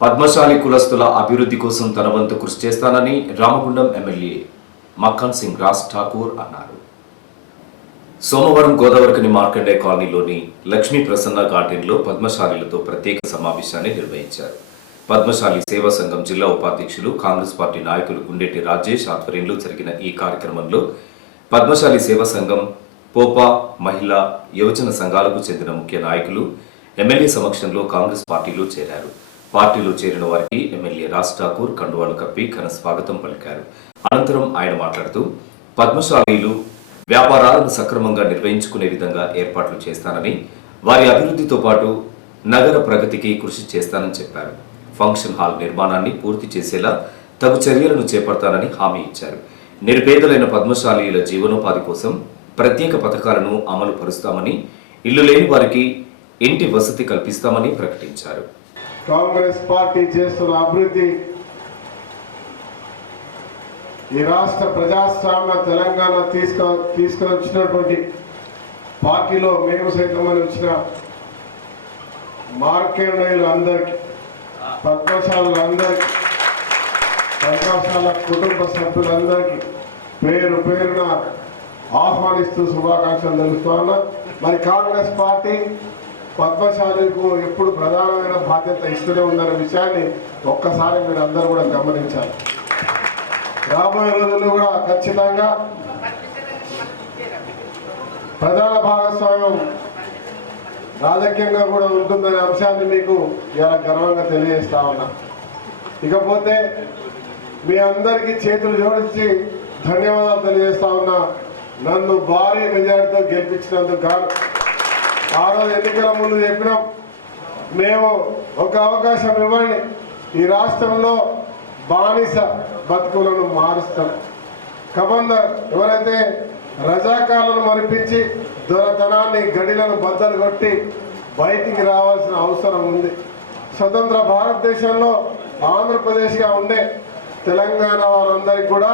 పద్మశాలి కులస్తుల అభివృద్ధి కోసం తన వంతు కృషి చేస్తానని రామగుండం ఎమ్మెల్యే మక్కన్ సింగ్ రాజ్ ఠాకూర్ అన్నారు. సోమవారం గోదావరికని మార్కండే కాలనీలోని లక్ష్మీ ప్రసన్న గార్డెన్లో పద్మశాలిలతో ప్రత్యేక సమావేశాన్ని నిర్వహించారు. పద్మశాలి సేవా సంఘం జిల్లా ఉపాధ్యక్షులు కాంగ్రెస్ పార్టీ నాయకులు గుండెట్టి రాజేష్ ఆధ్వర్యంలో జరిగిన ఈ కార్యక్రమంలో పద్మశాలి సేవా సంఘం పోపా మహిళా యువజన సంఘాలకు చెందిన ముఖ్య నాయకులు ఎమ్మెల్యే సమక్షంలో కాంగ్రెస్ పార్టీలో చేరారు. పార్టీలో చేరిన వారికి ఎమ్మెల్యే రాజ్ ఠాకూర్ కండువాలు కప్పి ఘన స్వాగతం పలికారు. అనంతరం ఆయన మాట్లాడుతూ పద్మశాలీలు వ్యాపారాలను సక్రమంగా నిర్వహించుకునే విధంగా ఏర్పాట్లు చేస్తానని వారి అభివృద్ధితో పాటు నగర ప్రగతికి కృషి చేస్తానని చెప్పారు. ఫంక్షన్ హాల్ నిర్మాణాన్ని పూర్తి చేసేలా తగు చర్యలను చేపడతానని హామీ ఇచ్చారు. నిరుపేదలైన పద్మశాలీల జీవనోపాధి కోసం ప్రత్యేక పథకాలను అమలు పరుస్తామని ఇల్లు లేని వారికి ఇంటి వసతి కల్పిస్తామని ప్రకటించారు. కాంగ్రెస్ పార్టీ చేస్తున్న అభివృద్ధి ఈ రాష్ట్ర ప్రజాస్వామ్య తెలంగాణ తీసుకు తీసుకొచ్చినటువంటి పార్టీలో మేము సైతం అని వచ్చిన మార్కెండయులందరికీ పద్మశాలందరికీ పద్మశాల కుటుంబ సభ్యులందరికీ పేరు పేరున ఆహ్వానిస్తూ శుభాకాంక్షలు తెలుస్తూ ఉన్నా. మరి కాంగ్రెస్ పార్టీ పద్మశాలకు ఎప్పుడు ప్రధానమైన బాధ్యత ఇస్తూనే ఉందన్న విషయాన్ని ఒక్కసారి మీరు అందరూ కూడా గమనించాలి. రాబోయే రోజుల్లో కూడా ఖచ్చితంగా ప్రధాన భాగస్వామ్యం రాజకీయంగా కూడా ఉంటుందనే అంశాన్ని మీకు ఇలా గర్వంగా తెలియజేస్తా ఉన్నా. ఇకపోతే మీ అందరికీ చేతులు జోడించి ధన్యవాదాలు తెలియజేస్తా ఉన్నా. నన్ను భారీ మెజార్టీతో గెలిపించినందుకు ఆ రోజు ఎన్నికల ముందు చెప్పినాం. మేము ఒక అవకాశం ఇవ్వండి. ఈ రాష్ట్రంలో బానిస బతుకులను మారుస్తాం. కబంద ఎవరైతే రజాకాలను మరిపించి దొరతనాన్ని గడిలను బద్దలు కొట్టి బయటికి రావాల్సిన అవసరం ఉంది. స్వతంత్ర భారతదేశంలో ఆంధ్రప్రదేశ్గా ఉండే తెలంగాణ వారందరికీ కూడా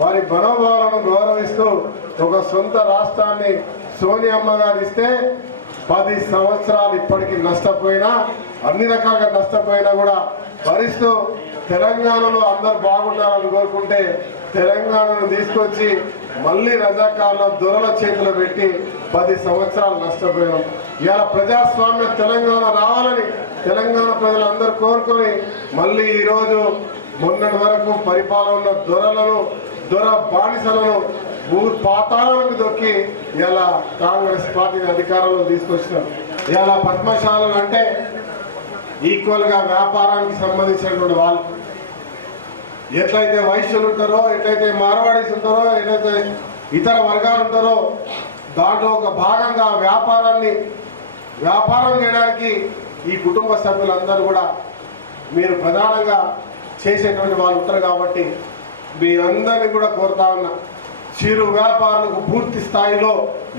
వారి మనోభావాలను గౌరవిస్తూ ఒక సొంత రాష్ట్రాన్ని సోనియమ్మ గారు ఇస్తే పది సంవత్సరాలు ఇప్పటికీ నష్టపోయినా అన్ని రకాలుగా నష్టపోయినా కూడా భరిస్తూ తెలంగాణలో అందరు బాగుండాలని కోరుకుంటే తెలంగాణను తీసుకొచ్చి మళ్ళీ రజాకారుల దొరల చేతిలో పెట్టి పది సంవత్సరాలు నష్టపోయాం. ఇవాళ ప్రజాస్వామ్య తెలంగాణ రావాలని తెలంగాణ ప్రజలందరూ కోరుకొని మళ్ళీ ఈరోజు మొన్నటి వరకు పరిపాలన దొరలను దొర బానిసలను భూ పాతాళాలకు దొక్కి ఇలా కాంగ్రెస్ పార్టీని అధికారంలో తీసుకొచ్చినారు. ఇలా పద్మశాలలు అంటే ఈక్వల్గా వ్యాపారానికి సంబంధించినటువంటి వాళ్ళు. ఎట్లయితే వైశ్యులు ఉంటారో ఎట్లయితే మార్వాడీస్ ఉంటారో ఎట్లయితే ఇతర వర్గాలు ఉంటారో దాంట్లో ఒక భాగంగా వ్యాపారాన్ని వ్యాపారం చేయడానికి ఈ కుటుంబ సభ్యులందరూ కూడా మీరు ప్రధానంగా చేసేటువంటి వాళ్ళు ఉంటారు కాబట్టి మీ అందరినీ కూడా కోరుతా ఉన్నా చిరు వ్యాపారులకు పూర్తి స్థాయిలో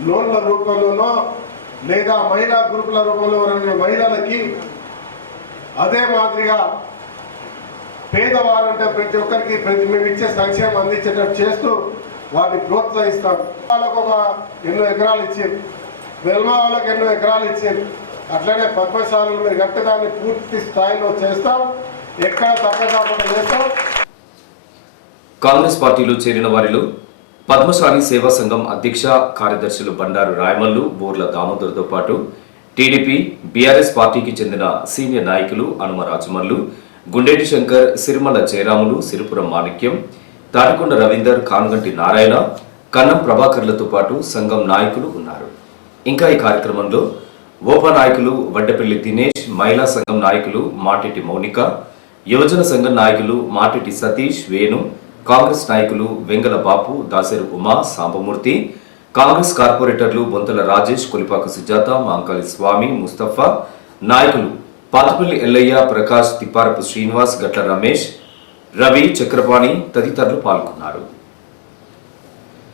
లోన్ల రూపంలోనో లేదా మహిళా గ్రూపుల రూపంలో ఉన్న మహిళలకి అదే మాదిరిగా పేదవారంటే ప్రతి ఒక్కరికి ప్రతి మేము ఇచ్చే సంక్షేమం అందించేటట్టు చేస్తూ వారిని ప్రోత్సహిస్తాం. వాళ్ళకు ఒక ఎన్నో ఎకరాలు ఇచ్చింది వెల్మా వాళ్ళకి ఎన్నో ఎకరాలు ఇచ్చారు. అట్లనే పద్మశాలలు మీరు కట్టడాన్ని పూర్తి స్థాయిలో చేస్తాం. ఎక్కడ తక్కువ కాకుండా చేస్తాం. కాంగ్రెస్ పార్టీలో చేరిన వారిలో పద్మశాలి సేవా సంఘం అధ్యక్ష కార్యదర్శులు బండారు రాయమల్లు బోర్ల దామోదర్తో పాటు టీడీపీ బీఆర్ఎస్ పార్టీకి చెందిన సీనియర్ నాయకులు అనుమ రాజమల్లు గుండేటి శంకర్ సిరిమల జయరాములు సిరిపురం మాణిక్యం తాటికొండ రవీందర్ కానుగంటి నారాయణ కన్నం ప్రభాకర్లతో పాటు సంఘం నాయకులు ఉన్నారు. ఇంకా ఈ కార్యక్రమంలో ఓపా నాయకులు వడ్డపల్లి దినేష్ మహిళా సంఘం నాయకులు మాటిటి మౌనిక యువజన సంఘం నాయకులు మాటిటి సతీష్ వేణు కాంగ్రెస్ నాయకులు వెంగల బాపు దాసరి ఉమా సాంబమూర్తి కాంగ్రెస్ కార్పొరేటర్లు బొంతల రాజేష్ కొలిపాక సుజాత మాంకాలి స్వామి ముస్తఫా నాయకులు పాతపల్లి ఎల్లయ్య ప్రకాష్ తిప్పారపు శ్రీనివాస్ గట్ల రమేష్ రవి చక్రపాణి తదితరులు పాల్గొన్నారు.